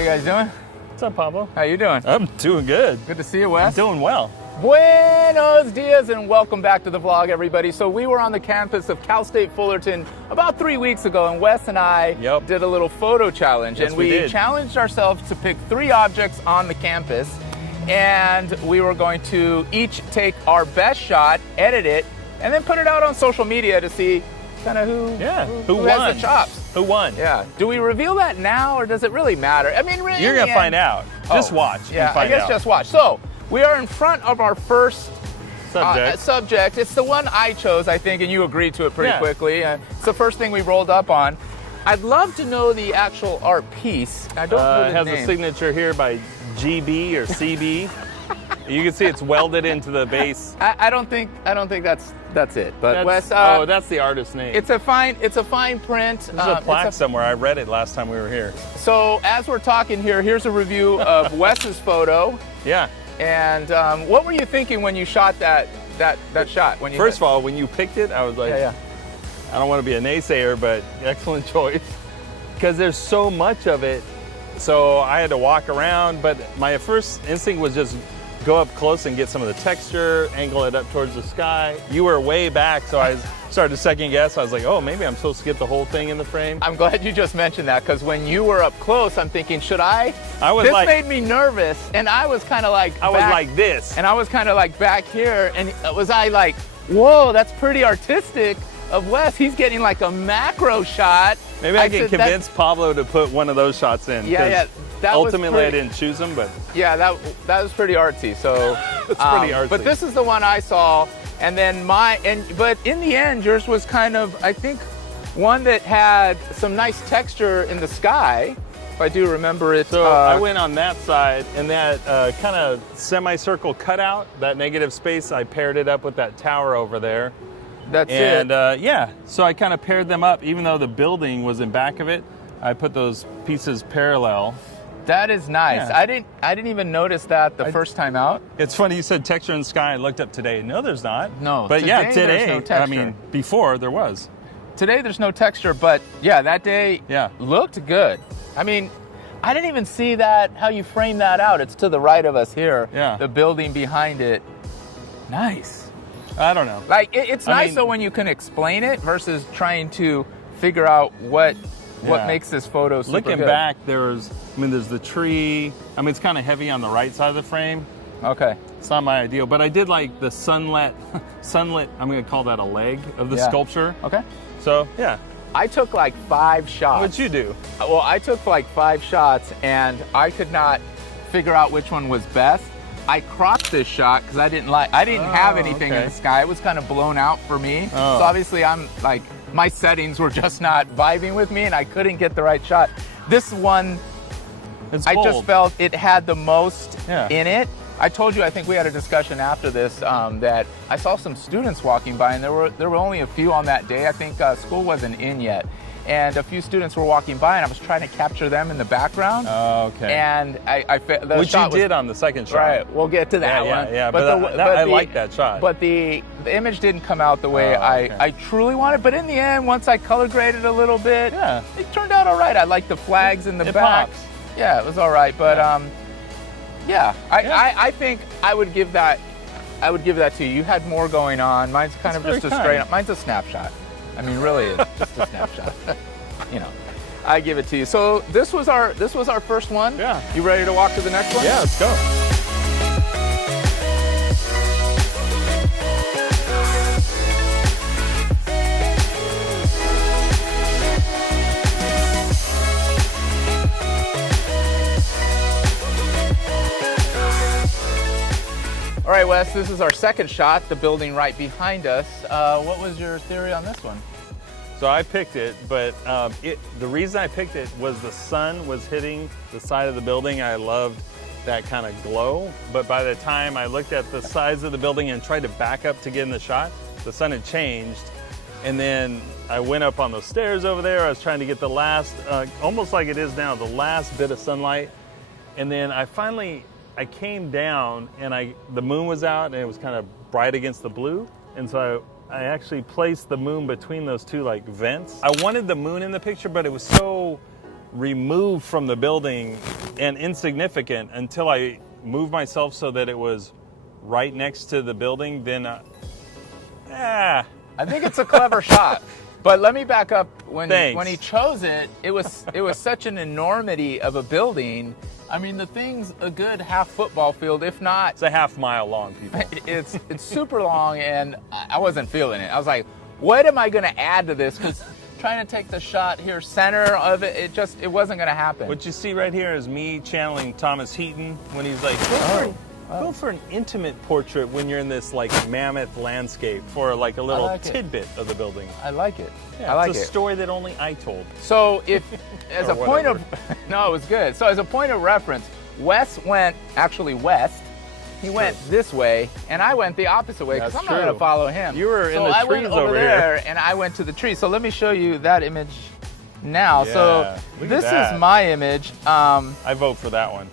you guys doing? What's up, Pablo? How you doing? I'm doing good. Good to see you, Wes. I'm doing well. Buenos Diaz, and welcome back to the vlog, everybody. So we were on the campus of Cal State Fullerton about 3 weeks ago, and Wes and I did a little photo challenge. Yes, and we challenged ourselves to pick 3 objects on the campus, and we were going to each take our best shot, edit it, and then put it out on social media to see kind of who won. has the chops. Who won? Yeah. Do we reveal that now, or does it really matter? I mean, really, you're gonna find out. Just watch. Yeah, I guess just watch. So we are in front of our first subject. It's the one I chose, I think, and you agreed to it pretty quickly. It's the first thing we rolled up on. I'd love to know the actual art piece. I don't know the name. It has a signature here by GB or CB. You can see it's welded into the base. I don't think that's it. But Wes, that's the artist's name. It's a fine print. There's a plaque somewhere. I read it last time we were here. So as we're talking here, here's a review of Wes's photo. Yeah. And what were you thinking when you shot that shot? First of all, when you picked it, I was like, I don't want to be a naysayer, but excellent choice. Because there's so much of it, so I had to walk around. But my first instinct was just go up close and get some of the texture, angle it up towards the sky. You were way back, so I started to second guess. I was like, oh, maybe I'm supposed to get the whole thing in the frame. I'm glad you just mentioned that, because when you were up close, I'm thinking, should I? This made me nervous, and I was kind of like I was like this. And I was kind of like back here, and was I like, whoa, that's pretty artistic of Wes. He's getting like a macro shot. Maybe I can convince Pablo to put one of those shots in. Yeah. Ultimately, I didn't choose them, but yeah, that was pretty artsy. So it's pretty artsy. But this is the one I saw, and then but in the end, yours was kind of, I think, one that had some nice texture in the sky. If I do remember it. So I went on that side, and that kind of semicircle cutout, that negative space, I paired it up with that tower over there. That's it. And so I kind of paired them up, even though the building was in back of it. I put those pieces parallel. That is nice. Yeah. I didn't even notice that the first time out. It's funny you said texture in the sky. I looked up today. No, there's not. No. But today there's no I mean, before there was. Today there's no texture, but yeah, that day looked good. I mean, I didn't even see that, how you framed that out. It's to the right of us here. Yeah. The building behind it. Nice. I don't know. Like, it's nice though when you can explain it versus trying to figure out what makes this photo super Looking good. back, there's the tree. I mean, it's kind of heavy on the right side of the frame. Okay. It's not my ideal, but I did like the sunlit, I'm going to call that a leg of the sculpture. Okay. So, yeah. I took like 5 shots. What'd you do? Well, I took like 5 shots, and I could not figure out which one was best. I cropped this shot because I didn't have anything in the sky. It was kind of blown out for me. So obviously I'm like, my settings were just not vibing with me, and I couldn't get the right shot. This one, I just felt it had the most in it. I told you, I think we had a discussion after this, that I saw some students walking by, and there were only a few on that day. I think school wasn't in yet. And a few students were walking by, and I was trying to capture them in the background. Oh, okay. And which you did on the second shot. Right, we'll get to that one. Yeah, but I like that shot. But the image didn't come out the way I truly wanted. But in the end, once I color graded a little bit, it turned out all right. I liked the flags in the back. Pops. Yeah, it was all right. But I think I would give that to you. You had more going on. Mine's kind of just a straight up. Mine's a snapshot. I mean, really, it's just a snapshot. I give it to you. So this was our first one. Yeah. You ready to walk to the next one? Yeah, let's go. All right, Wes, this is our second shot, the building right behind us. What was your theory on this one? So I picked it, but the reason I picked it was the sun was hitting the side of the building. I loved that kind of glow, but by the time I looked at the sides of the building and tried to back up to get in the shot, the sun had changed. And then I went up on those stairs over there. I was trying to get the last, almost like it is now, the last bit of sunlight. And then I came down, and the moon was out, and it was kind of bright against the blue. And so I actually placed the moon between those two like vents. I wanted the moon in the picture, but it was so removed from the building and insignificant until I moved myself so that it was right next to the building. Then, I think it's a clever shot. But let me back up. When he chose it, it was such an enormity of a building. I mean, the thing's a good half football field, if not. It's a half-mile long, people. It's super long, and I wasn't feeling it. I was like, what am I going to add to this? Because trying to take the shot here, center of it, it wasn't going to happen. What you see right here is me channeling Thomas Heaton when he's like, go for an intimate portrait when you're in this like mammoth landscape for like a little tidbit of the building. I like it. Yeah, I like it's a story that only I told. So if, as a point of, no, it was good. So as a point of reference, Wes went actually west. He went this way, and I went the opposite way because I'm not going to follow him. You were in the trees I went over there, and I went to the tree. So let me show you that image now. Yeah, so this is my image. I vote for that one.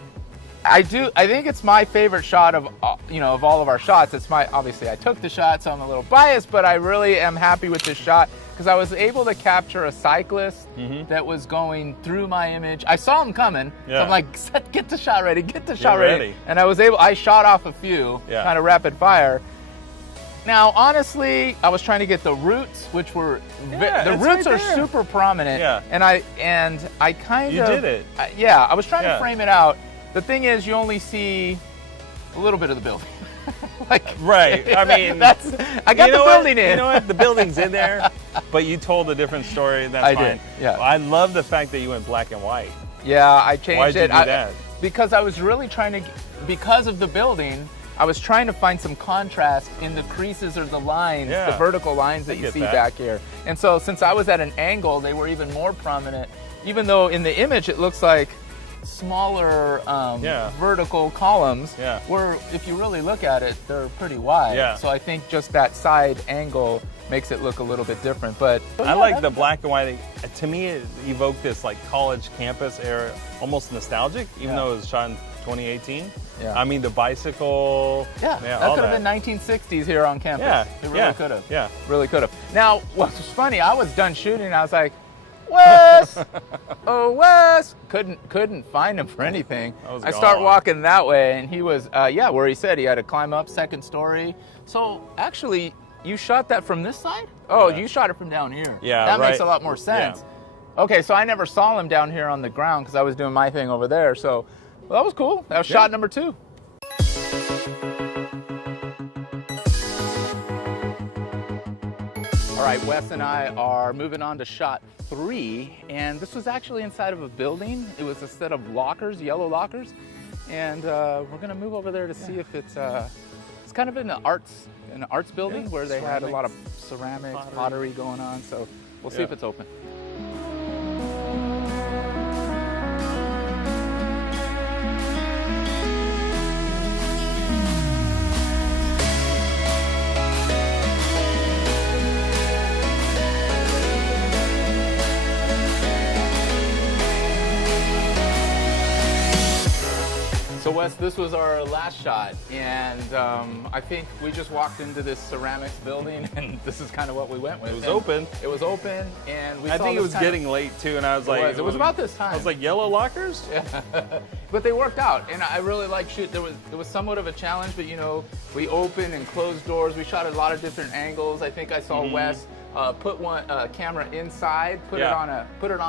I think it's my favorite shot of of all of our shots. It's obviously I took the shot, so I'm a little biased, but I really am happy with this shot because I was able to capture a cyclist that was going through my image. I saw him coming, so I'm like, get the shot ready, get the shot ready. And I shot off a few, kind of rapid fire. Now, honestly, I was trying to get the roots, which were the roots are super prominent. Yeah. And I kind of you did it. I was trying to frame it out. The thing is, you only see a little bit of the building. Right. I mean, I got the building in. You know what? The building's in there, but you told a different story. That's fine. I did. Yeah. Well, I love the fact that you went black and white. Yeah, I changed Why'd you it. do that? Because I was really trying to, because of the building, I was trying to find some contrast in the creases or the lines, the vertical lines that you see back here. And so since I was at an angle, they were even more prominent, even though in the image it looks like smaller vertical columns, where if you really look at it, they're pretty wide. So I think just that side angle makes it look a little bit different. But I like the black and white. To me, it evoked this like college campus era, almost nostalgic, even though it was shot in 2018. I mean, the bicycle. That could have been 1960s here on campus. It really could have. Yeah, really could have. Now, what's funny, I was done shooting, and I was like, Wes! Oh, Wes! Couldn't find him for anything. I start walking that way, and he was, where he said he had to climb up second story. So, actually, you shot that from this side? Oh, you shot it from down here. Yeah, that makes a lot more sense. Okay, so I never saw him down here on the ground because I was doing my thing over there. So, well, that was cool. That was shot number 2. All right, Wes and I are moving on to shot 3, and this was actually inside of a building. It was a set of lockers, yellow lockers, and we're gonna move over there to see if it's kind of an arts building where they had a lot of ceramics, pottery going on. So we'll see if it's open. So Wes, this was our last shot, and I think we just walked into this ceramics building, and this is kind of what we went with. It was open. It was open, and we I think it was getting late too, and I was like, it was about this time. I was like, yellow lockers? Yeah. But they worked out, and I really like shoot. It was somewhat of a challenge, but we opened and closed doors. We shot at a lot of different angles. I think I saw Wes put one camera inside, put it on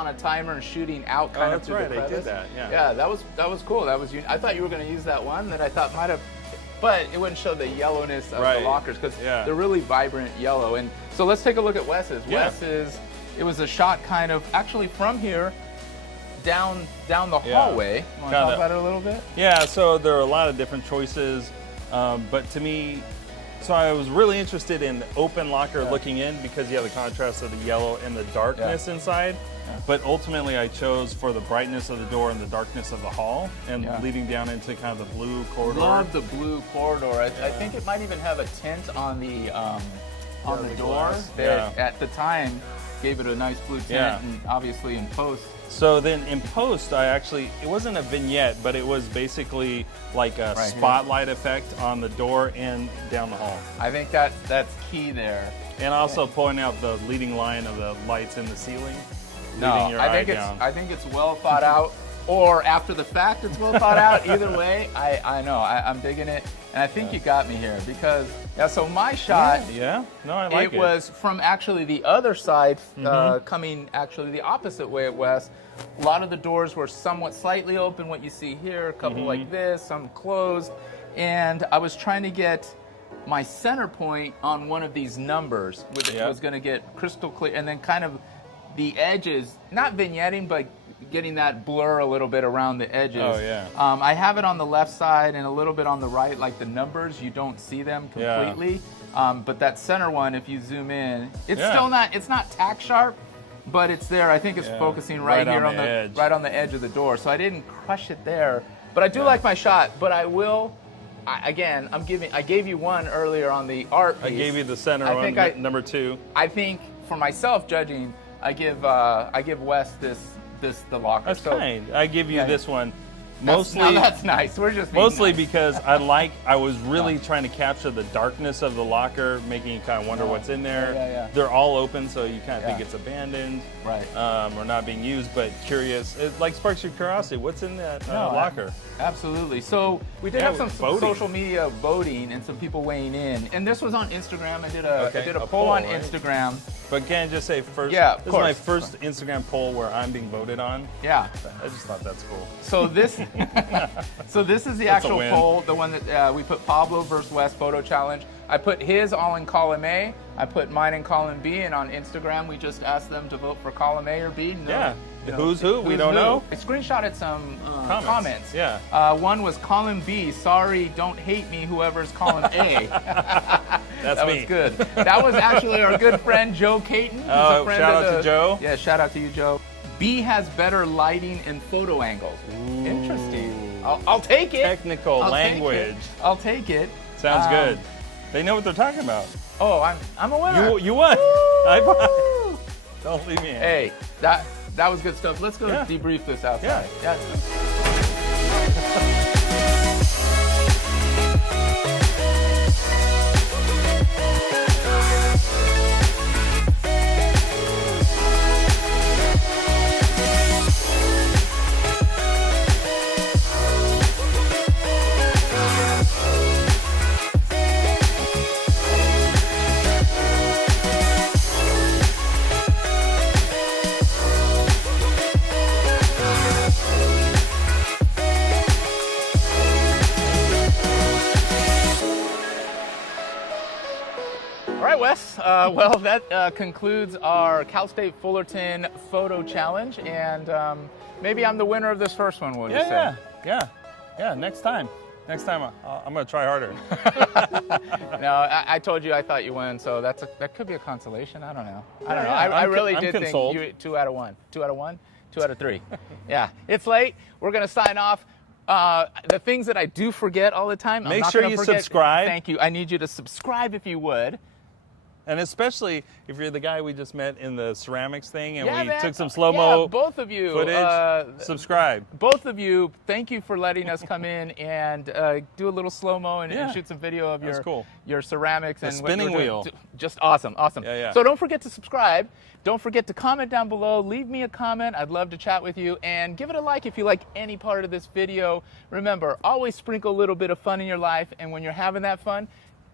a timer, and shooting out kind of through the crevice. They did that. Yeah, that was cool. I thought you were going to use that one that I thought might have, but it wouldn't show the yellowness of the lockers because they're really vibrant yellow. And so let's take a look at Wes's. It was a shot kind of actually from here down the hallway. You want to talk about it a little bit? Yeah. So there are a lot of different choices, but to me. So I was really interested in the open locker looking in because you have the contrast of the yellow and the darkness inside. But ultimately I chose for the brightness of the door and the darkness of the hall and leading down into kind of the blue corridor. Love the blue corridor. I think it might even have a tint on the door that at the time gave it a nice blue tint and obviously in post. So then in post, it wasn't a vignette, but it was basically like a spotlight effect on the door and down the hall. I think that's key there. And also pointing out the leading line of the lights in the ceiling. leaving your eye I down. think it's well thought out, or after the fact, it's well thought out. Either way, I know I'm digging it, and I think you got me here because so my shot. Yeah. No, I like it. It was from actually the other side, coming actually the opposite way at Wes. A lot of the doors were somewhat slightly open. What you see here, a couple like this, some closed, and I was trying to get my center point on one of these numbers, which was going to get crystal clear, and then kind of the edges, not vignetting, but getting that blur a little bit around the edges. Oh, yeah. I have it on the left side and a little bit on the right, like the numbers, you don't see them completely. But that center one, if you zoom in, it's still not, it's not tack sharp, but it's there. I think it's focusing right here on the edge. right on the edge of the door. So I didn't crush it there, but I do like my shot. But I will, I gave you one earlier on the art piece. I gave you the center one, number 2. I think for myself judging, I give Wes the locker. That's kind. I give you this one. Mostly, now that's nice. We're just being mostly nice. because I was really trying to capture the darkness of the locker, making you kind of wonder what's in there. They're all open, so you kind of think it's abandoned, or not being used, but curious. It like sparks your curiosity. What's in that locker? Absolutely. So we did have some social media voting and some people weighing in, and this was on Instagram. I did a poll on Instagram. But can I just say first? Yeah, this is my first Instagram poll where I'm being voted on. Yeah. I just thought that's cool. So this, is the actual poll, the one that we put Pablo versus Wes photo challenge. I put his all in column A. I put mine in column B, and on Instagram we just asked them to vote for column A or B. Who's who? We don't know. I screenshotted some comments. Yeah. One was column B. Sorry, don't hate me. Whoever's column A. That's me. That was good. That was actually our good friend Joe Caton. Oh, shout out to Joe. Yeah, shout out to you, Joe. B has better lighting and photo angles. Ooh. Interesting. I'll take it. Technical language. I'll take it. Sounds good. They know what they're talking about. Oh, I'm a winner. You won. High five. Don't leave me. Hey, that was good stuff. Let's go debrief this outside. Yeah. Wes, well, that concludes our Cal State Fullerton photo challenge, and maybe I'm the winner of this first one, will you say? Yeah, next time. Next time, I'm going to try harder. No, I told you I thought you won, so that could be a consolation. I don't know. I really did think you 2 out of 1. 2 out of 1? 2 out of 3. Yeah, it's late. We're going to sign off. The things that I do forget all the time, Make sure you subscribe. Thank you. I need you to subscribe if you would. And especially if you're the guy we just met in the ceramics thing and we took some slow-mo both of you, footage, subscribe. Both of you, thank you for letting us come in and do a little slow-mo and shoot some video of your ceramics. And spinning wheel. Just awesome. Yeah. So don't forget to subscribe. Don't forget to comment down below. Leave me a comment. I'd love to chat with you. And give it a like if you like any part of this video. Remember, always sprinkle a little bit of fun in your life. And when you're having that fun,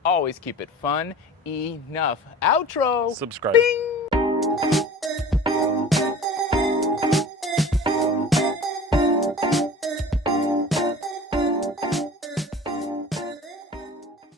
always keep it fun enough. Outro. Subscribe. Bing.